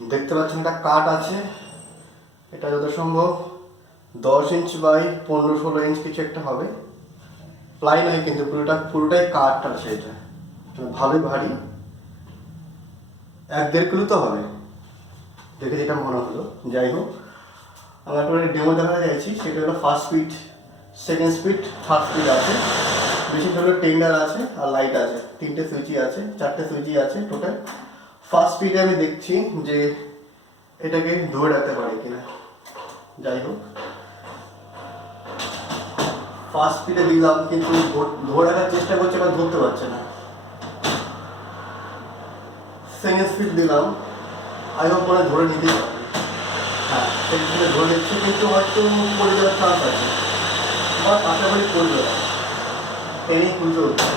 দেখতে পাচ্ছেন একটা কাঠ আছে, এটা যত সম্ভব 10 ইঞ্চ বাই 15-16 ইঞ্চ কিছু একটা হবে। প্লাই নয় কিন্তু পুরোটাই কাঠ আছে। এটা ভালোই ভারী, 1-1.5 কিলো তো হবে দেখে যেটা মনে হলো। যাই হোক, আমরা একটা ডেমো দেখাতে চাইছি। সেটা হলো first speed, second speed, third speed আছে। বেশি হলো টেন্ডার আছে আর লাইট আছে, 3টে সুইচই আছে, 4টে সুইচই আছে টোটাল। ফার্স্ট স্পিডে আমি দেখছি যে এটাকে ধরে রাখতে পারি কিনা। যাই হোক, ফার্স্ট স্পিডে দিলাম কিন্তু ধরে রাখার চেষ্টা করছে বা ধরতে পারছে না। সেকেন্ড স্পিড দিলাম, আই হোপ মনে ধরে নিতেই পারবে। হ্যাঁ, সেকেন্ড স্পিডে ধরে নিচ্ছে কিন্তু হয়তো পড়ে যাওয়ার চান্স আছে বা পাশাপাশি পড়ে যাবে, ট্রেনিং খুলতে হচ্ছে।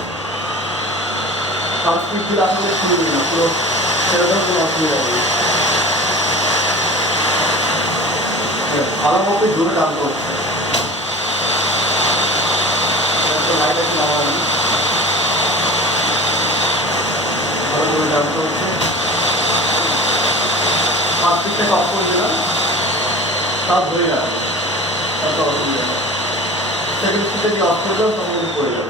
থার্ড স্পিড দিলে আসলে খুলবে না, পুরো সেরকম কোনো অসুবিধা নেই। ভালো মতো জোরে টানতে হচ্ছে। লাইট আছে লাগানো, ভালো করে টানতে হচ্ছে। ফার্স্ট স্পিডটাকে অফ করে দিলাম, তাও ধরে রাখবে, এত অসুবিধা নেই। সেকেন্ড স্পিডে দিয়ে অফ করে দেবো তখন পড়ে যাবে।